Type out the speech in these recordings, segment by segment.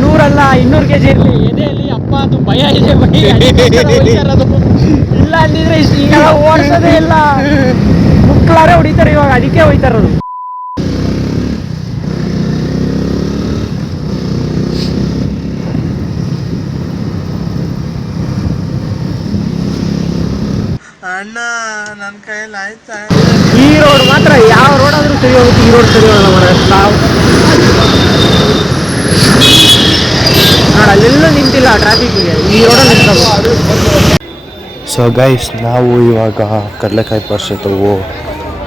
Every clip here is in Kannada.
ನೂರಲ್ಲ ಇನ್ನೂರು ಕೆ ಜಿ ಇರಲಿ ಎದೆಯಲ್ಲಿ ಅಪ್ಪ ಅದು ಭಯ ಇದೆ ಇಲ್ಲ ಅಲ್ಲಿದ್ರೆ ಇಷ್ಟು ಈಗೆಲ್ಲ ಓಡಿಸೋದೇ ಇಲ್ಲ. ಮುಕ್ಕಳಾರೆ ಹೊಡಿತಾರೆ ಇವಾಗ ಅದಕ್ಕೆ ಹೋಯ್ತಾ ಇರೋದು. ಅಣ್ಣ ನನ್ನ ಕೈಯಲ್ಲಿ ಆಯ್ತಾ? ಈ ರೋಡ್ ಮಾತ್ರ ಯಾವ ರೋಡ್ ಆದ್ರೂ ಸರಿ ಹೋಗುತ್ತೆ ಈ ರೋಡ್ ಸರಿ ಹೋಗಲ್ಲ ಮಾಡ ನೋಡ ಅಲ್ಲೆಲ್ಲೂ ನಿಂತಿಲ್ಲ ಟ್ರಾಫಿಕ್ಗೆ ಈ ರೋಡಲ್ಲಿ ಸೊ ಗೈಸ್ ನಾವು ಇವಾಗ ಕಡಲೆಕಾಯಿ ಪರಿಷತ್ತು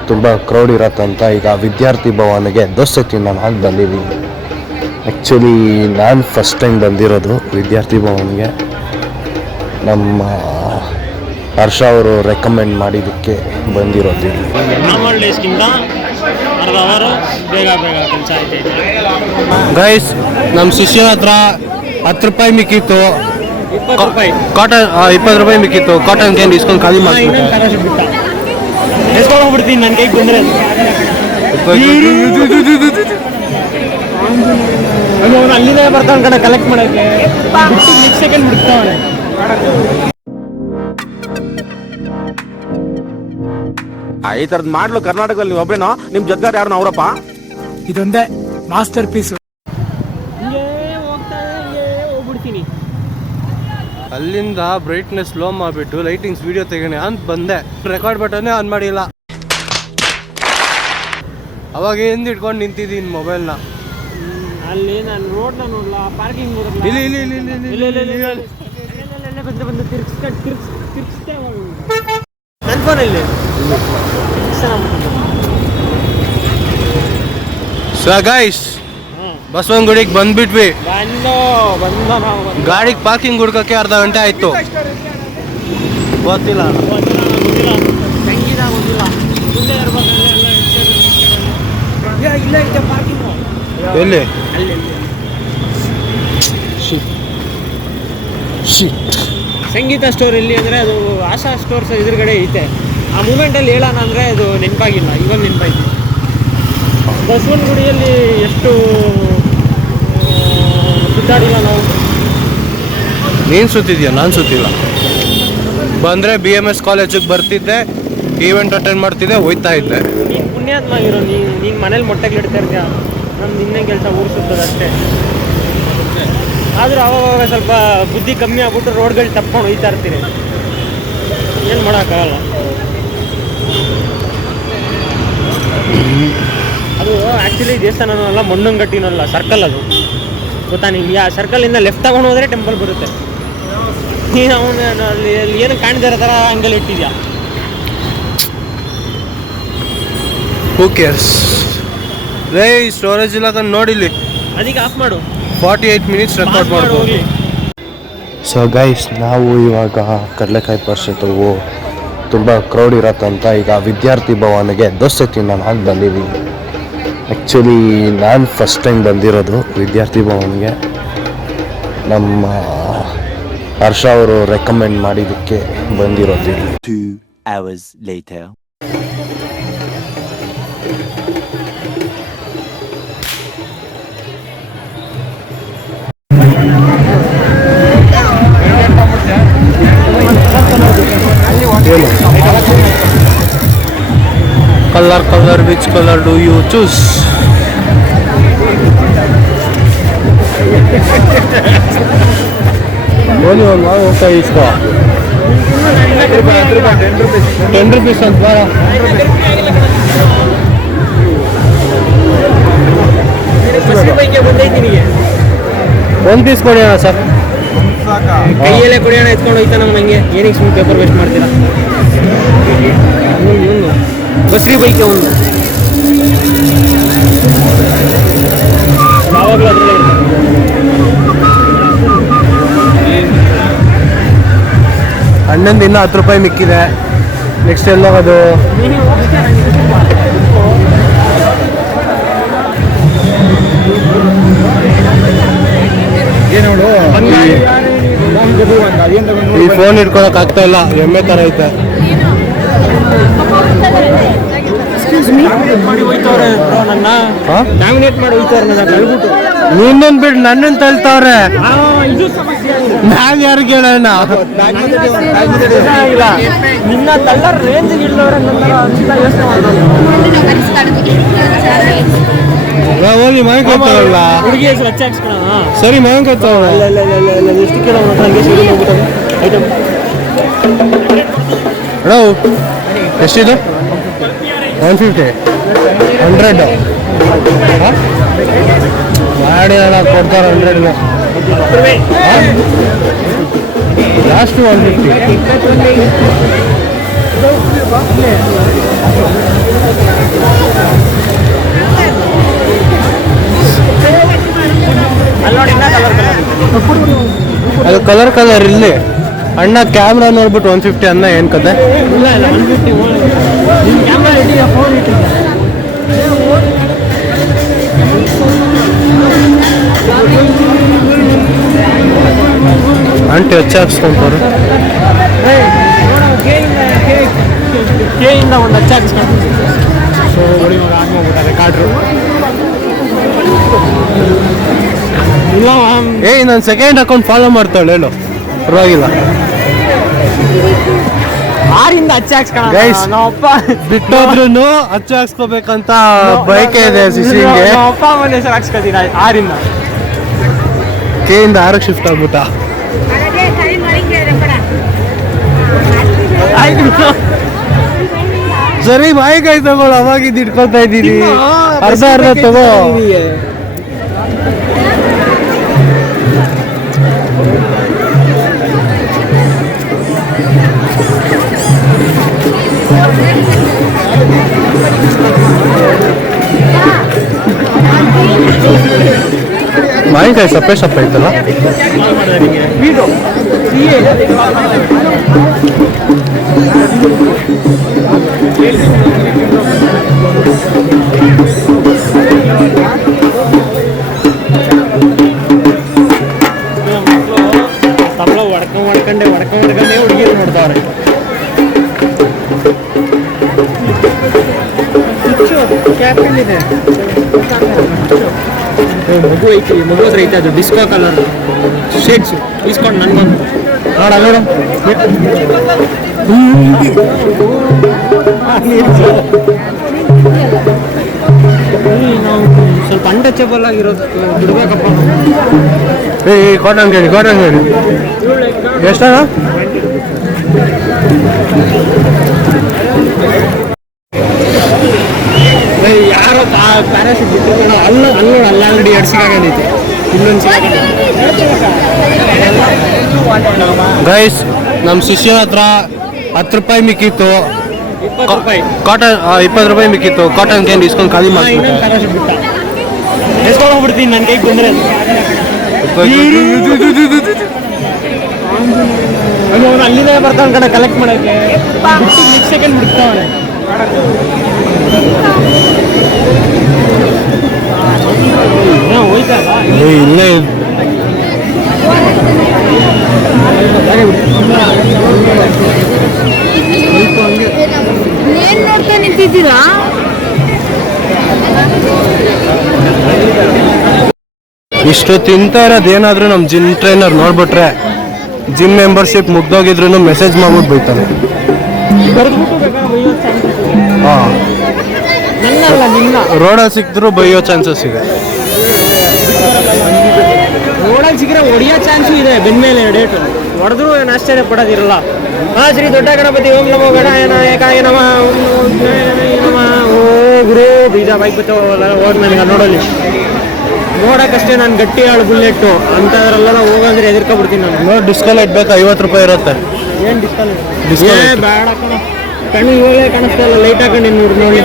ತುಂಬ ಕ್ರೌಡ್ ಇರತ್ತಂತ ಈಗ ವಿದ್ಯಾರ್ಥಿ ಭವನಿಗೆ ದೋಸೆ ತಿನ್ನೋಣ ಹಾಕಿ ಬಂದಿದ್ದೀನಿ ಆ್ಯಕ್ಚುಲಿ ನಾನು ಫಸ್ಟ್ ಟೈಮ್ ಬಂದಿರೋದು ವಿದ್ಯಾರ್ಥಿ ಭವನಿಗೆ. ನಮ್ಮ ಹರ್ಷ ಅವರು ರೆಕಮೆಂಡ್ ಮಾಡಿದ್ದಕ್ಕೆ ಬಂದಿರೋದು ಗೈಸ್ ನಮ್ಮ ಶಿಷ್ಯನ ಹತ್ರ ಹತ್ತು ರೂಪಾಯಿ ಮಿಕ್ಕಿತ್ತು. ಕಾಟನ್ ಇಪ್ಪತ್ತು ರೂಪಾಯಿ ಮಿಕ್ಕಿತ್ತು. ಕಾಟನ್ ಕ್ಯಾನ್ ಇಸ್ಕೊಂಡು ಖಾಲಿ ಮಾಡ್ತೀನಿ ಹೋಗ್ಬಿಡ್ತೀನಿ ನನ್ನ ಕೈಗೆ ಬಂದರೆ. ಅವನು ಅಲ್ಲಿಂದ ಬರ್ತಾವ ಕಡೆ ಕಲೆಕ್ಟ್ ಮಾಡಕ್ಕೆ ನೆಕ್ಸ್ಟ್ ಸೆಕೆಂಡ್ ಬಿಡ್ತಾವನೆ. ಈ ತರದ್ ಮಾಡ್ಲು ಕರ್ನಾಟಕದಲ್ಲಿ ನೀವು ಒಬ್ರೇನೋ? ನಿಮ್ ಜೊತೆಗಾರ ಯಾರು ಅವರಪ್ಪ? ಇದೊಂದೇ ಮಾಸ್ಟರ್ ಪೀಸ್ ಹಿಂಗೆ ಹೋಗ್ತಾ ಹಿಂಗೆ ಹೋಗ್ಬಿಡ್ತೀನಿ ಅಲ್ಲಿಂದ ಬ್ರೈಟ್ನೆಸ್ ಲೋ ಮಾಡಿಬಿಟ್ಟು ಲೈಟಿಂಗ್ಸ್ ವಿಡಿಯೋ ತೆಗೋಣ ಅಂತ ಬಂದೆ. ರೆಕಾರ್ಡ್ ಬಟನ್ನೇ ಆನ್ ಮಾಡಿಲ್ಲ. ಅವಾಗ ಹಿಂದ್ ಇಟ್ಕೊಂಡು ನಿಂತಿದ್ದೀನಿ ಮೊಬೈಲ್ನ ಅಲ್ಲಿ ನಾನು ರೋಡ್ನ ನೋಡಲ್ಲ ಪಾರ್ಕಿಂಗ್ ಇಲ್ಲಿ ಇಲ್ಲಿ ಇಲ್ಲಿ ಇಲ್ಲಿ ಇಲ್ಲಿ ಇಲ್ಲ ಇಲ್ಲ ಇಲ್ಲ ಬಂದು ಬಂದು ತಿರ್ಗಿಸ್ಕೊಂಡು ತಿರ್ಗಿಸ್ ತಿರ್ಗಿಸ್ತೇ ನನ್ನ ಫೋನಲ್ಲಿ ಸೊ ಗೈಸ್ ಬಸವನಗುಡಿಗೆ ಬಂದ್ಬಿಟ್ವಿ. ಗಾಡಿಗೆ ಪಾರ್ಕಿಂಗ್ ಹುಡ್ಕಕ್ಕೆ ಅರ್ಧ ಗಂಟೆ ಆಯ್ತು. ಗೊತ್ತಿಲ್ಲ. ಎಲ್ಲ? ಅಲ್ಲಿ ಸಂಗೀತ ಸ್ಟೋರ್ ಎಲ್ಲಿ ಅಂದರೆ ಅದು ಆಶಾ ಸ್ಟೋರ್ಸ್ ಎದುರುಗಡೆ ಐತೆ. ಆ ಮೂಮೆಂಟಲ್ಲಿ ಹೇಳೋಣ ಅಂದರೆ ಅದು ನೆನಪಾಗಿಲ್ಲ. ಇವಾಗ ನೆನಪಾಯ್ತು. ಬಸವನಗುಡಿಯಲ್ಲಿ ಎಷ್ಟು ಸುತ್ತಾಡಿಲ್ಲ ನಾವು. ನೀನು ಸುತ್ತಿದ್ಯಾ? ನಾನು ಸುತ್ತಿಲ್ಲ. ಬಂದರೆ ಬಿ ಎಂ ಎಸ್ ಕಾಲೇಜಿಗೆ ಬರ್ತಿದ್ದೆ ಈವೆಂಟ್ ಅಟೆಂಡ್ ಮಾಡ್ತಿದ್ದೆ ಹೋಯ್ತಾ ಇದ್ದೆ. ನೀನು ಪುಣ್ಯಾತ್ಮ ಇರೋ ನೀನು ನೀನು ಮನೇಲಿ ಮೊಟ್ಟೆಗಳು ಇಡ್ತಾ ಇರ್ತೀಯ? ನಮ್ಮ ನಿನ್ನೆ ಕೆಲಸ ಊರು ಸುತ್ತೋದು ಅಷ್ಟೇ. ಆದರೂ ಅವಾಗ ಸ್ವಲ್ಪ ಬುದ್ಧಿ ಕಮ್ಮಿ ಆಗ್ಬಿಟ್ಟು ರೋಡ್ಗಳು ತಪ್ಕೊಂಡು ಹೋಯ್ತಾ ಇರ್ತೀರಿ ಏನು ಮಾಡೋಕ್ಕಾಗಲ್ಲ. ಅದು ಆ್ಯಕ್ಚುಲಿ ದೇವಸ್ಥಾನನೂ ಅಲ್ಲ ಮಣ್ಣಂಗಟ್ಟಿನೂ ಅಲ್ಲ ಸರ್ಕಲ್ ಅದು. ಗೊತ್ತಾ ನಿಮ್ಗೆ ಆ ಸರ್ಕಲಿಂದ ಲೆಫ್ಟ್ ತಗೊಂಡು ಹೋದರೆ ಟೆಂಪಲ್ ಬರುತ್ತೆ. ನೀನು ಅವನು ಅಲ್ಲಿ ಅಲ್ಲಿ ಏನು ಕಾಣ್ದಿರೋ ಇರೋ ಥರ ಆ್ಯಂಗಲ್ ಇಟ್ಟಿದ್ಯಾ? ಓಕೆ ರೇ ಸ್ಟೋರೇಜ್ ಇಲ್ಲ ಅದನ್ನು ನೋಡಿಲಿ ಅದಕ್ಕೆ ಆಫ್ ಮಾಡು. ಫಾರ್ಟಿ ಏಯ್ಟ್ ಮಿನಿಟ್ಸ್ ರೆಕಾರ್ಡ್ ಮಾಡ್ಬೋದು. ಸೊ ಗೈಸ್ ನಾವು ಇವಾಗ ಕಡಲೆಕಾಯಿ ಪರಿಷತ್ತು ತುಂಬ ಕ್ರೌಡ್ ಇರತ್ತಂತ ಈಗ ವಿದ್ಯಾರ್ಥಿ ಭವನಿಗೆ ದೋಸೆ ತಿನ್ನ ಅಂತ ಬಂದಿದ್ದೀವಿ. ಆ್ಯಕ್ಚುಲಿ ನಾನು ಫಸ್ಟ್ ಟೈಮ್ ಬಂದಿರೋದು ವಿದ್ಯಾರ್ಥಿ ಭವನ್ಗೆ. ನಮ್ಮ, ಹರ್ಷ ಅವರು ರೆಕಮೆಂಡ್ ಮಾಡಿದ್ದಕ್ಕೆ ಬಂದಿರೋದು two hours hours later. Colour colour which colour do you choose ಬೋಲಿ ಒಂದು ಮಾಡಿ ಹೋಗ್ತಾ ಇಸ್ಕೋ ಟೆನ್ ರುಪೀಸ್ ಅಂತ ಬಾರ ಒಂದು ಪೀಸ್ ಕೊಡಿ ಅಣ್ಣ ಸರ್ ಕೈಯಲ್ಲೇ ಕುಡಿಯೋಣ ಎತ್ಕೊಂಡು ಹೋಯ್ತಾ ನಮ್ಮ ಹಂಗೆ ಏನಕ್ಕೆ ಸುಮ್ಮನೆ ಪೇಪರ್ ವೇಸ್ಟ್ ಮಾಡ್ತೀರಾ ಬಸ್ರಿ ಬೈಕ್ ಇರುತ್ತೆ ಅಣ್ಣಂದು ಇನ್ನೂ ಹತ್ತು ರೂಪಾಯಿ ಮಿಕ್ಕಿದೆ. ನೆಕ್ಸ್ಟ್ ಎಲ್ಲ ಅದು ಈ ಫೋನ್ ಇಟ್ಕೊಳಕ್ ಆಗ್ತಾ ಇಲ್ಲ. ಎಮ್ಮೆ ತರ ಐತೆ. ನನ್ನ ಮಾಡಿ ನನ್ನ ಕಳ್ಬಿಟ್ಟು ನಿನ್ನನ್ ಬಿಟ್ಟು ನನ್ನನ್ ತಳ್ತಾವ್ರೆ ನಾನ್ ಯಾರು ಕೇಳೋಣ ನಿನ್ನ ತಳ್ಳ ರೇಂಜ್ ಇಲ್ಲವ್ರೆ ಹೋಗಿ ಮನೆ ಕೊಡ್ತಾರಲ್ಲ ಹುಡುಗಿ ಹೆಸರು ಹಚ್ಚ ಹಾಕ್ಸ್ಕೊಳ ಸರಿ ಮನೆ ಕೊಡ್ತಾವ್ರೆ ಇಲ್ಲ ಇಲ್ಲ ಇಲ್ಲ ಇಲ್ಲ ಎಷ್ಟು ಕೇಳೋಣ? ಹಂಗೆ ಸರಿ ಹೋಗ್ಬಿಟ್ಟು ಐಟಮ್ ಹಲೋ ಎಷ್ಟಿದೆ? ಒನ್ ಫಿಫ್ಟಿ ಹಂಡ್ರೆಡ್ ಮಾಡಿ ಅಣ್ಣ ಕೊಡ್ತಾರೆ ಹಂಡ್ರೆಡ್ಗೆ ಲಾಸ್ಟ್ ಒನ್ ಫಿಫ್ಟಿ ಅದು ಕಲರ್ ಕಲರ್ ಇಲ್ಲಿ. ಅಣ್ಣ ಕ್ಯಾಮ್ರಾ ನೋಡ್ಬಿಟ್ಟು ಒನ್ ಫಿಫ್ಟಿ ಅನ್ನ ಏನು ಕತೆ? ಆಂಟಿ ಹಚ್ಚ ಹಾಕ್ಸ್ಕೊಂತಾರೆ ಕೇಯಿಂದ ಒಂದು ಹಚ್ಚ ಹಾಕ್ಸ್ಕೊಂಡು ಸೊ ಆಗ್ಬೋಗ್ಬಿಟ್ಟಾರೆ ಕಾಡ್ರು ಏಯ್ ನಾನು ಸೆಕೆಂಡ್ ಅಕೌಂಟ್ ಫಾಲೋ ಮಾಡ್ತಾಳೆ ಹೇಳು. ಪರವಾಗಿಲ್ಲ. ಆರಿಂದ ಹಚ್ಚ ಹಾಕ್ಸ್ಕೊಳಪ್ಪ ಬಿಟ್ಟೋದ್ರೂ ಹಚ್ಚಿ ಹಾಕ್ಸ್ಕೋಬೇಕಂತ ಬಯಕೆ ಇದೆ ಸಿಸಿಗೆ ಅಪ್ಪ ಅಮ್ಮನ ಹೆಸರು ಹಾಕ್ಸ್ಕೊತೀನಿ ಆರಿಂದ. ಕೆ ಇಂದ ಆರಕ್ಕೆ ಶಿಫ್ಟ್ ಆಗ್ಬಿಟ್ಟ. ಸರಿ ಬಾಯಿಕಾಯಿ ತಗೊಳ್ಳು ಇದು ಇಟ್ಕೊಳ್ತಾ ಇದ್ದೀನಿ. ಅರ್ಧ ಅರ್ಧ ತಗೋ. ಮಾವಿನಕಾಯಿ ಸಪ್ಪೆ ಸಪ್ಪೆ ಐತಲ್ಲ ತಪ್ಪಲ ಹೊಡ್ಕೊಂಡ್ ಹೊಡ್ಕೊಂಡೆ ಹೊಡ್ಕೊಂಡ್ ಹೊಡ್ಕೊಂಡೆ ಹುಡುಗಿರು ನೋಡ್ತಾವ್ರೆ ಮಗು ಐತಿ ಮಗು ಹತ್ರ ಐತೆ ಅದು ಡಿಸ್ಕೋ ಕಲರ್ ಶೇಡ್ಸ್ ಇಸ್ಕೊಂಡು ನನ್ಗೊಂದು ನೋಡ, ನೋಡು. ನಾವು ಸ್ವಲ್ಪ ಅನ್ಟಚಬಲ್ ಆಗಿರೋದು ಬಿಡ್ಬೇಕಪ್ಪ ಏ ಕಾಟನ್ ಕೇಳಿ ಎಷ್ಟಣ್ಣ ಪ್ಯಾರಾಶೂಟ್ ಬಿಟ್ಟು ಅಲ್ಲ ಅಲ್ಲಿ ಅಲ್ಲ ಅಂಗಡಿ ಎರಡು ಸಿಗಾಗೈತೆ ಇಲ್ಲೊಂದು ಗೈಸ್ ನಮ್ಮ ಶಿಷ್ಯನ ಹತ್ರ ಹತ್ತು ರೂಪಾಯಿ ಮಿಕ್ಕಿತ್ತು. ಕಾಟನ್ ಇಪ್ಪತ್ತು ರೂಪಾಯಿ ಮಿಕ್ಕಿತ್ತು. ಕಾಟನ್ ಕ್ಯಾನ್ ಇಸ್ಕೊಂಡು ಖಾಲಿ ಬಿಟ್ಟ ಎಸ್ಕೊಂಡು ಹೋಗ್ಬಿಡ್ತೀನಿ ನನ್ನ ಕೈಗೆ ಬಂದರೆ. ಅಲ್ಲಿಂದ ಬರ್ತಾನೆ ಕಡೆ ಕಲೆಕ್ಟ್ ಮಾಡೋಕ್ಕೆ ಸೆಕೆಂಡ್ ಬಿಡ್ತಾವನೆ. ಇಲ್ಲೇ ಏನ್ ನೋಡ್ತಾ ನಿಂತಿದ್ದೀರಾ? ಇಷ್ಟು ತಿಂತಾ ಇರೋದೇನಾದ್ರೂ ಏನಾದರೂ ನಮ್ಮ ಜಿಮ್ ಟ್ರೈನರ್ ನೋಡ್ಬಿಟ್ರೆ ಜಿಮ್ ಮೆಂಬರ್ಶಿಪ್ ಮುಗ್ದೋಗಿದ್ರು ಮೆಸೇಜ್ ಮಾಡ್ಬಿಟ್ಟು ಬೈತಾನೆ. ರೋಡಲ್ಲಿ ಸಿಕ್ಕಿದ್ರು ಬೈಯೋ ಚಾನ್ಸಸ್ ಇದೆ. ರೋಡಲ್ಲಿ ಸಿಕ್ಕರೆ ಹೊಡಿಯೋ ಚಾನ್ಸು ಇದೆ ಬೆನ್ಮೇಲೆ ಡೇಟು. ಹೊಡೆದ್ರು ಏನು ಆಶ್ಚರ್ಯ ಪಡೋದಿರಲ್ಲ. ಹಾ ಶ್ರೀ ದೊಡ್ಡ ಗಣಪತಿ ಓಂ ನಮೋ ಗಣಾಯ ನಾಯಕಾಯ ನಮ ನಮೋ ಓ ಗುರು ಬೀಜ ಬೈಕ್ ಬಿತ್ತು ಹೋಗಿ ನನಗೆ ನೋಡಲಿ. ನೋಡಕ್ಕಷ್ಟೇ ನಾನು ಗಟ್ಟಿ ಆಳು ಬುಲ್ಲೆಟ್ಟು ಅಂಥದ್ರೆಲ್ಲ ಹೋಗಂದ್ರೆ ಎದುರ್ಕೊಬಿಡ್ತೀನಿ ನಾನು. ನೋಡಿ ಡಿಸ್ಕೌಂಟ್ ಇಟ್ಬೇಕು ಐವತ್ತು ರೂಪಾಯಿ ಇರುತ್ತೆ. ಏನು ಡಿಸ್ಕೌಂಟ್ ಬೇಡ ಕಣ. ಕಣ್ಣು ಇವಾಗಲೇ ಕಾಣಿಸ್ತಾ ಇಲ್ಲ. ಲೈಟ್ ಹಾಕೊಂಡು ನೋಡಿ.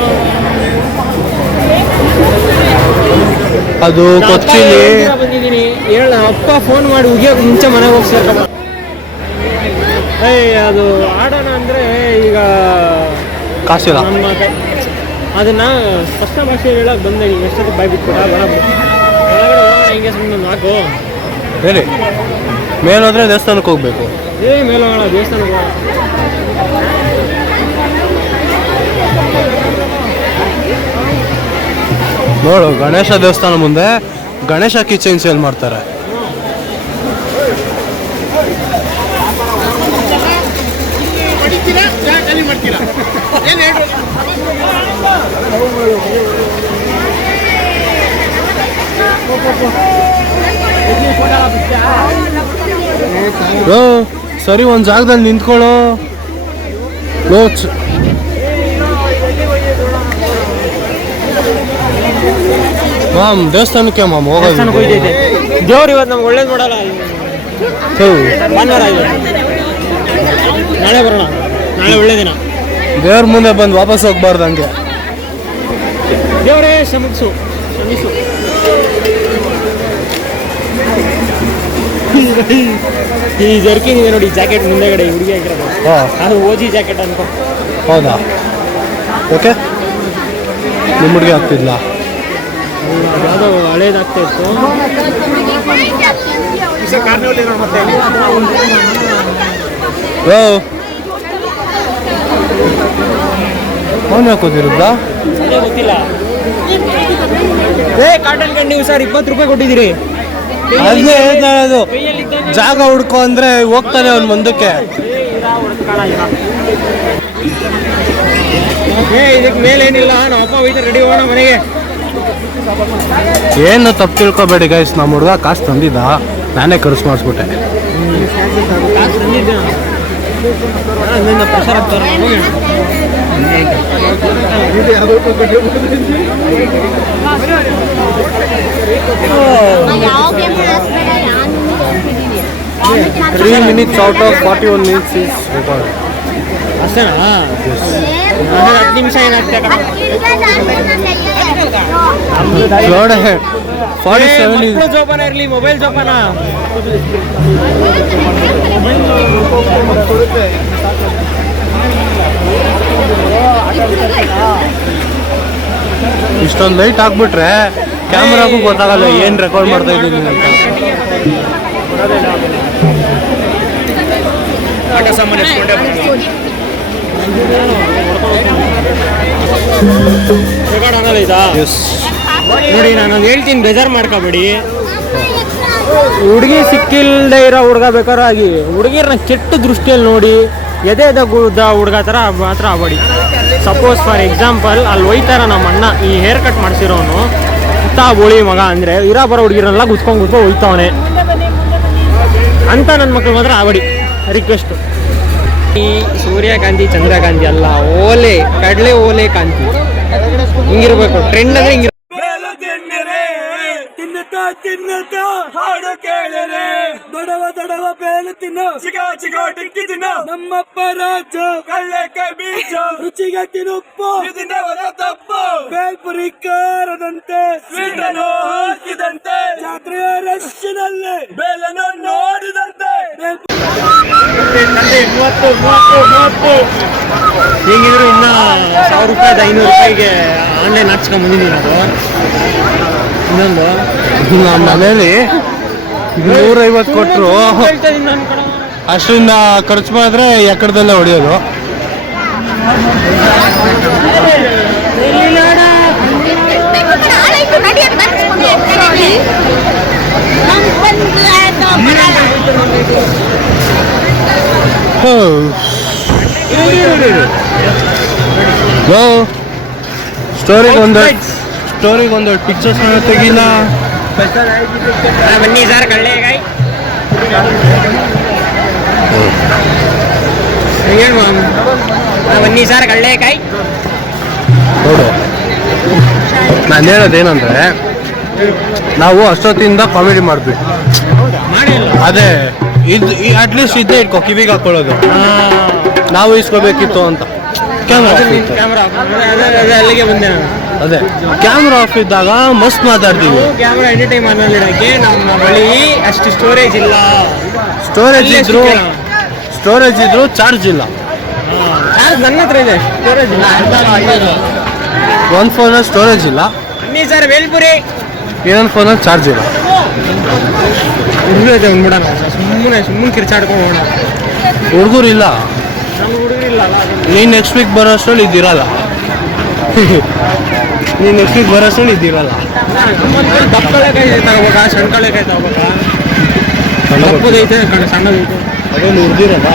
ಅದು ಕೊಚ್ಚಿಲಿ. ಬಂದಿದ್ದೀನಿ. ಹೇಳ ಅಪ್ಪ ಫೋನ್ ಮಾಡಿ ಉಗಿಯೋಕೆ ಮುಂಚೆ ಮನೆಗೆ ಹೋಗಿ ಸೇರ್ಕೊ ಏಯ್ ಅದು ಆಡೋಣ ಅಂದರೆ ಈಗ ಕಾಸಿಲ್ಲ ನಮ್ಮ ಅದನ್ನ ಸ್ಪಷ್ಟ ಭಾಷೆ ಹೇಳಕ್ ಬಂದೆ ನೀವು ಎಷ್ಟೊತ್ತಿಗೆ ಬಾಯ್ ಬಿಟ್ಬಿಟ್ಟು. ಒಳಗಡೆ ಹಿಂಗೆ ಸುಮ್ಮನೆ ನಾಲ್ಕು. ಹೇಳಿ. ಮೇಲೋದ್ರೆ ದೇವಸ್ಥಾನಕ್ಕೆ ಹೋಗ್ಬೇಕು. ಏ ಮೇಲೆ ಹೋಗೋಣ ದೇವಸ್ಥಾನಕ್ಕೆ ಹೋಗೋಣ. ನೋಡು ಗಣೇಶ ದೇವಸ್ಥಾನ ಮುಂದೆ ಗಣೇಶ ಕಿಚನ್ ಸೇಲ್ ಮಾಡ್ತಾರೆ. ಸರಿ ಒಂದು ಜಾಗದಲ್ಲಿ ನಿಂತ್ಕೊಳ್ಳೋ. ಮಾಮ್ ದೇವಸ್ಥಾನಕ್ಕೆ ಮಾಮ್ ದೇವಸ್ಥಾನಕ್ಕೆ ಹೋಗೋದು ಹೋಯ್ತೈತೆ ದೇವ್ರು ಇವತ್ತು ನಮ್ಗೆ ಒಳ್ಳೇದು ಮಾಡಲ್ಲ. ಭಾನುವಾರ ನಾಳೆ ಬರೋಣ. ನಾಳೆ ಒಳ್ಳೆ ದಿನ. ದೇವ್ರ ಮುಂದೆ ಬಂದು ವಾಪಸ್ ಹೋಗ್ಬಾರ್ದು ಹಂಗೆ. ದೇವರೇ ಶಮಿಸು ಶಮಿಸು ಈ ಜರ್ಕಿನ್ ಇದೆ ನೋಡಿ ಜಾಕೆಟ್ ಮುಂದೆಗಡೆ ಹುಡುಗಿ ಆಗಿರೋದು ಹಾಂ. ಅದು ಓಜಿ ಜಾಕೆಟ್ ಅನ್ಕೋ. ಹೌದಾ? ಓಕೆ. ನಿಮ್ಮ ಹುಡುಗಿ ಆಗ್ತಿದ್ಲ ಯಾವುದೋ ಹಳೇದಾಗ್ತಾ ಇತ್ತು. ಅವನು ಕೂತಿರುದ್ದ ಅದೇ ಗೊತ್ತಿಲ್ಲ. ಏ ಕಾಟನ್ ನೀವು ಸರ್ ಇಪ್ಪತ್ತು ರೂಪಾಯಿ ಕೊಟ್ಟಿದ್ದೀರಿ. ಅದೇ ಹೇಳ್ತಾ ಇರೋದು. ಜಾಗ ಹುಡ್ಕೋ ಅಂದ್ರೆ ಹೋಗ್ತಾನೆ ಅವ್ನು ಮುಂದಕ್ಕೆ. ಏ ಇದಕ್ಕೆ ಮೇಲೇನಿಲ್ಲ. ನಮ್ಮ ಅಪ್ಪ ಹೋಯ್ತಾರೆ ರೆಡಿ ಹೋಗೋಣ ಮನೆಗೆ. ಏನು ತಪ್ಪು ತಿಳ್ಕೊಬೇಡಿ ಗೈಸ್ ನಮ್ಮ ಹುಡುಗ ಕಾಸು ತಂದಿದ್ದ. ನಾನೇ ಖರ್ಚು ಮಾಡಿಸ್ಬಿಟ್ಟೆ. Three minutes out of forty one minutes record ಅಷ್ಟೇನಾ? ಹತ್ತು ನಿಮಿಷ ಏನಾಗ್ತದೆ ಜೋಪಾನ ಇರಲಿ ಮೊಬೈಲ್ ಜೋಪಾನ ಇಷ್ಟೊಂದು ಲೈಟ್ ಹಾಕ್ಬಿಟ್ರೆ ಕ್ಯಾಮ್ರಾಗೂ ಗೊತ್ತಾಗಲ್ಲ ಏನು ರೆಕಾರ್ಡ್ ಮಾಡ್ತಾ ಇದ್ದೀನಿ ಅಂತ. ಇದಾ ನೋಡಿ ನಾನು ಹೇಳ್ತೀನಿ, ಬೇಜಾರು ಮಾಡ್ಕೋಬೇಡಿ. ಹುಡುಗಿ ಸಿಕ್ಕಿಲ್ಲದೆ ಇರೋ ಹುಡುಗ ಬೇಕಾರಾಗಿ ಹುಡುಗಿರನ್ನ ಕೆಟ್ಟ ದೃಷ್ಟಿಯಲ್ಲಿ ನೋಡಿ, ಎದೆ ಗುದ್ದ ಹುಡುಗ ಥರ ಮಾತ್ರ ಆಗಬೇಡಿ. ಸಪೋಸ್ ಫಾರ್ ಎಕ್ಸಾಂಪಲ್ ಅಲ್ಲಿ ಒಯ್ತಾರ ನಮ್ಮ ಅಣ್ಣ ಈ ಹೇರ್ ಕಟ್ ಮಾಡಿಸಿರೋನು, ಇಂಥ ಬೋಳಿ ಮಗ ಅಂದರೆ ಇರೋ ಬರೋ ಹುಡುಗಿರನ್ನೆಲ್ಲ ಗುಚ್ಕೊಂಡು ಗುಚ್ಕೊಂಡು ಒಯ್ತಾವನೆ. ಅಂತ ನನ್ನ ಮಕ್ಕಳು ಮಾತ್ರ ಆಗಬೇಡಿ. ರಿಕ್ವೆಸ್ಟು ಸೂರ್ಯಕಾಂತಿ ಚಂದ್ರಕಾಂತಿ ಅಲ್ಲ, ಓಲೆ, ಕಡಲೆ ಓಲೆ ಕಾಂತಿ ಹಿಂಗಿರ್ಬೇಕು ಟ್ರೆಂಡ್ ಅಂದ್ರೆ ಹಿಂಗಿರ್ ತಿನ್ನುತ್ತಾ ಹಾಡು ಕೇಳರೆ. ದೊಡವ ದೊಡವ ಬೇಲು ತಿನ್ನು. ಚಿಕಾ ಚಿಕಾ ಟಿಕ್ಕಿ ತಿನ್ನು. ನಮ್ಮಪ್ಪ ರಾಜ. ಕಳ್ಳೆಕಾಯಿ ಬೀಜ. ರುಚಿಗೆ ತಿನುಪ್ಪು. ತಪ್ಪು. ಬೇಲ್ಪುರಿ ಕಾರದಂತೆ ಸ್ವೀಟನ್ನು ಹಾಕಿದಂತೆ. ಜಾತ್ರೆಯ ರಶ್ನಲ್ಲಿ ಬೇಲನ್ನು ನೋಡಿದಂತೆ. ಮೂವತ್ತು ಮೂವತ್ತು ಮೂವತ್ತು. ಹೇಗಿದ್ರು ಇನ್ನ ಸಾವಿರ ರೂಪಾಯಿ ಐನೂರು ರೂಪಾಯಿಗೆ ಆನ್ಲೈನ್ ಹಾಕ್ಸ್ಕೊಂಡ್ ಬಂದಿದ್ದೀನಿ ಅದು ಇನ್ನೊಂದು. ನಮ್ಮ ಮನೇಲಿ ನೂರೈವತ್ತು ಕೊಟ್ಟರು ಅಷ್ಟಿಂದ. ಅಷ್ಟರಿಂದ ಖರ್ಚು ಮಾಡಿದ್ರೆ ಎಕ್ಕಡದಲ್ಲೇ ಹೊಡೆಯೋದು. ಸ್ಟೋರಿಗೆ ಒಂದು ಸ್ಟೋರಿಗೆ ಒಂದು ಪಿಕ್ಚರ್ಸ್ ತೆಗಿಲ್ಲ ಹಾ, ಬನ್ನಿ ಸರ್ ಹಾ, ಬನ್ನಿ ಸರ್ ಕಳ್ಳೇಕಾಯಿ ನೋಡು ನಾನು ಹೇಳೋದೇನಂದ್ರೆ ನಾವು ಅಷ್ಟೊತ್ತಿಂದ ಕಾಮಿಡಿ ಮಾಡ್ಬಿಟ್ಟು ಅದೇ ಇದು ಅಟ್ಲೀಸ್ಟ್ ಇದ್ದೇ ಇಟ್ಕೋ ಕಿವಿಗೆ ಹಾಕೊಳ್ಳೋದು. ನಾವು ಇಸ್ಕೋಬೇಕಿತ್ತು ಅಂತ. ಕ್ಯಾಮ್ರಾ ಅಲ್ಲಿಗೆ ಬಂದೆ ನಾನು. ಅದೇ. ಕ್ಯಾಮ್ರಾ ಆಫ್ ಇದ್ದಾಗ ಮಸ್ತ್ ಮಾತಾಡ್ತೀವಿ. ಕ್ಯಾಮ್ರಾ ಎನಿ ಟೈಮ್ ಆನಲ್ಲಿ ಇಡಕ್ಕೆ ನಮ್ಮ ಬಳಿ ಅಷ್ಟು ಸ್ಟೋರೇಜ್ ಇಲ್ಲ. ಸ್ಟೋರೇಜ್ ಇದ್ರು ಸ್ಟೋರೇಜ್ ಇದ್ರು ಚಾರ್ಜ್ ಇಲ್ಲ. ಚಾರ್ಜ್ ನನ್ನ ಹತ್ರ ಇದೆ. ಸ್ಟೋರೇಜ್ ಇಲ್ಲ. ಒಂದು ಫೋನಲ್ಲಿ ಸ್ಟೋರೇಜ್ ಇಲ್ಲ. ಬನ್ನಿ ಸರ್ ವೇಲ್ಪುರಿ ಇನ್ನೊಂದು ಫೋನಲ್ಲಿ ಚಾರ್ಜ್ ಇಲ್ಲ. ಹುಡುಗರು ಐತೆ ಬಂದ್ಬಿಡೋಣ ಸುಮ್ಮನೆ ಸುಮ್ಮನೆ ಕಿರ್ಚಾಡ್ಕೊಂಡು ಹೋಗೋಣ. ಹುಡುಗರು ಇಲ್ಲ. ನಮ್ಮ ಹುಡುಗರಿಲ್ಲ ಅಲ್ಲ. ನೀನು ನೆಕ್ಸ್ಟ್ ವೀಕ್ ಬರೋ ಅಷ್ಟರಲ್ಲಿ ಇದಿರಲ್ಲ ನೀನು ನೆಕ್ಸ್ಟ್ ಬರೋಷ್ಟು ಇದ್ದೀರಲ್ಲ ದಪ್ಪ ಕಳೆಕಾಯಿ ತಗೋಬೇಕಾ? ಸಣ್ಣ ಕಳೆಕಾಯಿ ತಗೋಬೇಕಾ? ದಪ್ಪದೈತೆ ಕಣ್- ಸಣ್ಣದೈತೆ. ಅದೊಂದು ಉರ್ದಿರೋದ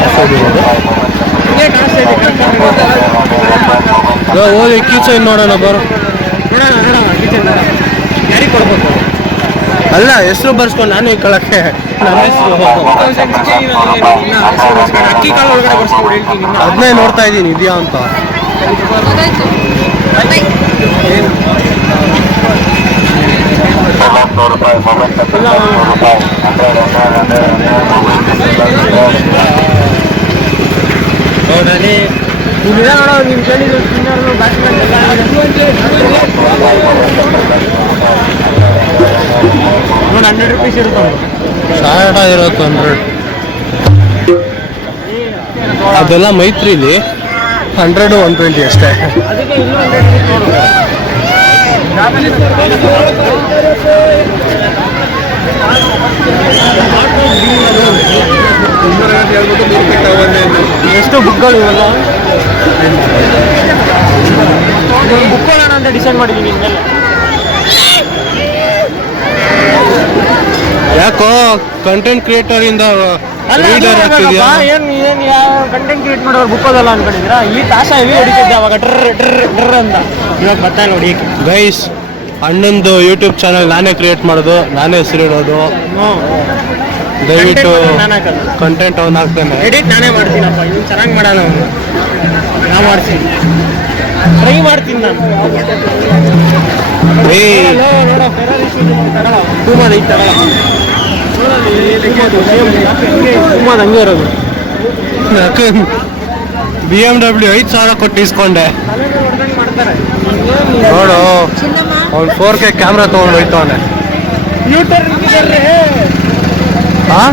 ಹಿಂಗೆ ಕಿಚನ್ ನೋಡೋಣ ಬರೋ. ನೋಡೋಣ ನೋಡೋಣ ಕಿಚನ್ ಯಾರಿಗೆ ಕೊಡ್ಬೇಕು? ಅಲ್ಲ ಹೆಸರು ಬರ್ಸ್ಕೊಂಡು ನಾನು ಈ ಕಳಕ್ಕೆ ಹೆಸರು ಅಕ್ಕಿ ಕಾಳು ಒಳಗಡೆ ಬರ್ಸ್ಕೊಂಡು ಹೇಳ್ತೀನಿ ಇನ್ನ. ಅದನ್ನೇ ನೋಡ್ತಾ ಇದ್ದೀನಿ ಇದೆಯಾ ಅಂತ. ನೋಡೋ ನಿಮ್ಮ ಕೇಳಿದ್ರು ತಿನ್ನೋರು ನೋಡಿ ಹಂಡ್ರೆಡ್ ರುಪೀಸ್ ಆಗಿರೋದು ಹಂಡ್ರೆಡ್ ಅದೆಲ್ಲ ಮೈತ್ರಿಲಿ. ಹಂಡ್ರೆಡು ಒನ್ ಟ್ವೆಂಟಿ ಅಷ್ಟೇ. ಎಷ್ಟು ಬುಕ್ಗಳು ಇವೆಲ್ಲ? ಬುಕ್ಕೊಳ್ಳೋಣ ಅಂತ ಡಿಸೈಡ್ ಮಾಡಿದ್ದೀನಿ ಇನ್ಮೇಲೆ. ಯಾಕೋ ಕಂಟೆಂಟ್ ಕ್ರಿಯೇಟರ್ ಇಂದ ಏನು ಏನು ಯಾವ ಕಂಟೆಂಟ್ ಕ್ರಿಯೇಟ್ ಮಾಡೋರು ಬುಕ್ ಓದಲ್ಲ ಈ ಹೆವಿ ಹೊಡಿತಿದ್ದೆ ಅವಾಗ ಟ್ರ್ ಟ್ರ್ ಟ್ರ್ ಅಂತ. ಇವಾಗ ಬರ್ತಾ ಇಲ್ಲ ಹೊಡಿಯಕ್ಕೆ. ಗೈಸ್ ಅಣ್ಣಂದು ಯೂಟ್ಯೂಬ್ ಚಾನಲ್ ನಾನೇ ಕ್ರಿಯೇಟ್ ಮಾಡೋದು ನಾನೇ ಹೆಸರಿಡೋದು. ಇಡೋದು ದಯವಿಟ್ಟು. ಕಂಟೆಂಟ್ ಅವನು ಹಾಕ್ತಾನೆ ಎಡಿಟ್ ನಾನೇ ಮಾಡ್ತೀನಪ್ಪ ಇವ್ನು ಚೆನ್ನಾಗಿ ಮಾಡೋಣ ಅವನು. ನಾ ಮಾಡ್ತೀನಿ. ಟ್ರೈ ಮಾಡ್ತೀನಿ ನಾನು. ನೋಡೋ ಐತೆ ತಗೊಳ. ಬಿ ಎಂ ಡಬ್ಲ್ಯೂ ಐದು ಸಾವಿರ ಕೊಟ್ಟು ಇಸ್ಕೊಂಡೆ. ನೋಡು, ಅವ್ನು ಫೋರ್ ಕೆ ಕ್ಯಾಮ್ರಾ ತೊಗೊಂಡು ಹೋಯ್ತವನೆ. ಹಾಂ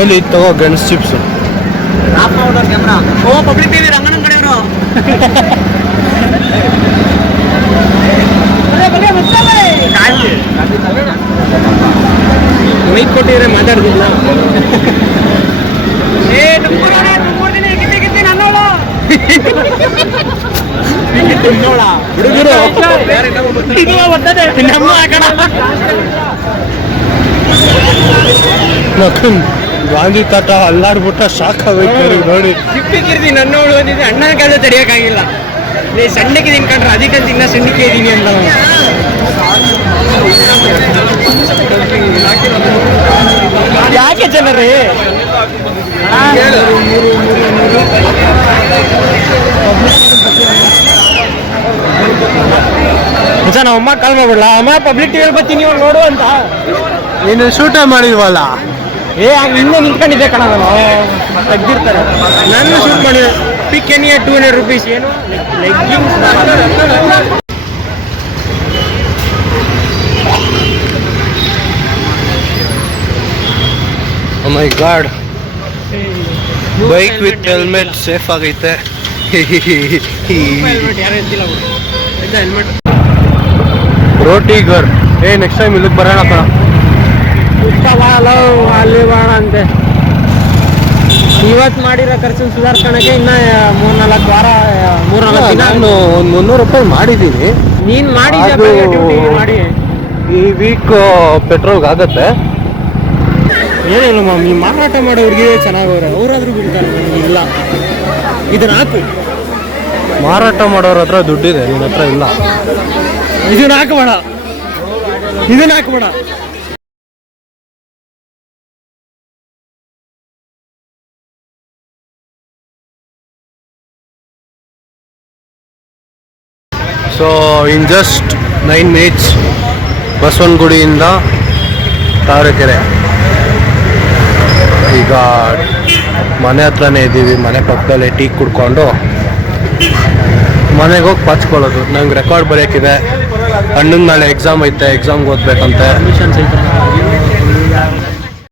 ಎಲ್ಲಿ ತಗೋ ಗಣಸ್ ಚಿಪ್ಸ್ ಓ ಪಬ್ಲಿಕ್ ಟಿವಿ ರಂಗನ ಕಡೆಯವರು. ಮೈಕ್ ಕೊಟ್ಟಿದ್ರೆ ಮಾತಾಡ್ತಿಲ್ಲ ಹುಡುಗರು. ಗಾಂಧಿ ತಾಟ ಅಲ್ಲಾಡ್ಬಿಟ್ಟ ಶಾಕ್ ಆಗೋಯ್ತು ಅವ್ರಿಗೆ ನೋಡಿ. ಸಿಪ್ಪಿಗಿರ್ದಿ ನನ್ನವಳು ಅಂದಿದ್ದೆ ಅಣ್ಣನ ಕಾಲ ತಡೆಯೋಕ್ಕಾಗಿಲ್ಲ. ನೀ ಸಣ್ಣಕ್ಕಿದ್ದೀನಿ ಕಂಡ್ರೆ ಅದಕ್ಕೆ ಇನ್ನ ಸಣ್ಣಕ್ಕೆ ಇದ್ದೀನಿ ಅಂತ. ಯಾಕೆ ಜನರೇ ನಮ್ಮ ಅಮ್ಮ ಕಾಲ್ ಮಾಡ್ಬಿಡಲ್ಲ ಅಮ್ಮ ಪಬ್ಲಿಕ್ ಟಿವಿಯಲ್ಲಿ ಬರ್ತೀನಿ ಇವಾಗ ನೋಡು ಅಂತ ನೀನು ಶೂಟ ಮಾಡಿದ್ವಲ್ಲ ಏ ಇನ್ನೂ ನಿಂತ್ಕೊಂಡಿದ್ದೆ ಕಣ ನಾನು. ತೆಗ್ದಿರ್ತಾರೆ. ನಾನು ಶೂಟ್ ಮಾಡಿ pick any two hundred rupees ಏನು? Leggings my god bike with helmet safe ಆಗೈತೆ. ರೋಟಿ ಗರ್ ಏ ನೆಕ್ಸ್ಟ್ ಟೈಮ್ ಇಲ್ಲಿಗೆ ಬರೋಣಪ್ಪ ಅಲ್ಲಿ ಬಾಣ ಅಂತೆ ಇವತ್ತು ಮಾಡಿರೋ ಖರ್ಚು ಸುಧಾರಿಸ್ಕೊಳಕ್ಕೆ ಇನ್ನ ಮೂರ್ನಾಲ್ಕು ವಾರ ಮೂರ್ನಾಲ್ಕು ದಿನ ನಾನು ಒಂದು ಮುನ್ನೂರು ರೂಪಾಯಿ ಮಾಡಿದ್ದೀನಿ ನೀನು ಮಾಡಿ ಮಾಡಿ. ಈ ವೀಕ್ ಪೆಟ್ರೋಲ್ಗೆ ಆಗತ್ತೆ. ಏನಿಲ್ಲ ಮಮ್ಮಿ ಮಾರಾಟ ಮಾಡೋರಿಗೆ ಚೆನ್ನಾಗವ್ರೆ ಅವರಾದ್ರೂ ಬಿಡ್ತಾರೆ ನನಗೆ ಇಲ್ಲ ಇದನ್ನ ಹಾಕು. ಮಾರಾಟ ಮಾಡೋರ ಹತ್ರ ದುಡ್ಡಿದೆ ನಿನ್ನ ಹತ್ರ ಇಲ್ಲ. ಇದನ್ನ ಹಾಕಬೇಡ ಇದನ್ನ ಹಾಕಬೇಡ so in just nine minutes ಬಸವನಗುಡಿಯಿಂದ Tavarekere ಈಗ ಮನೆ ಹತ್ರನೇ ಇದ್ದೀವಿ, ಮನೆ ಪಕ್ಕದಲ್ಲೇ ಟೀ ಕುಡ್ಕೊಂಡು. ಮನೆಗೆ ಹೋಗಿ ಪಚ್ಕೊಳ್ಳೋದು ನಂಗೆ ರೆಕಾರ್ಡ್ ಬರೆಯೋಕ್ಕಿದೆ ಅಣ್ಣನ ನಾಳೆ ಎಕ್ಸಾಮ್ ಐತೆ ಎಕ್ಸಾಮ್ಗೆ ಓದ್ಬೇಕಂತೆ.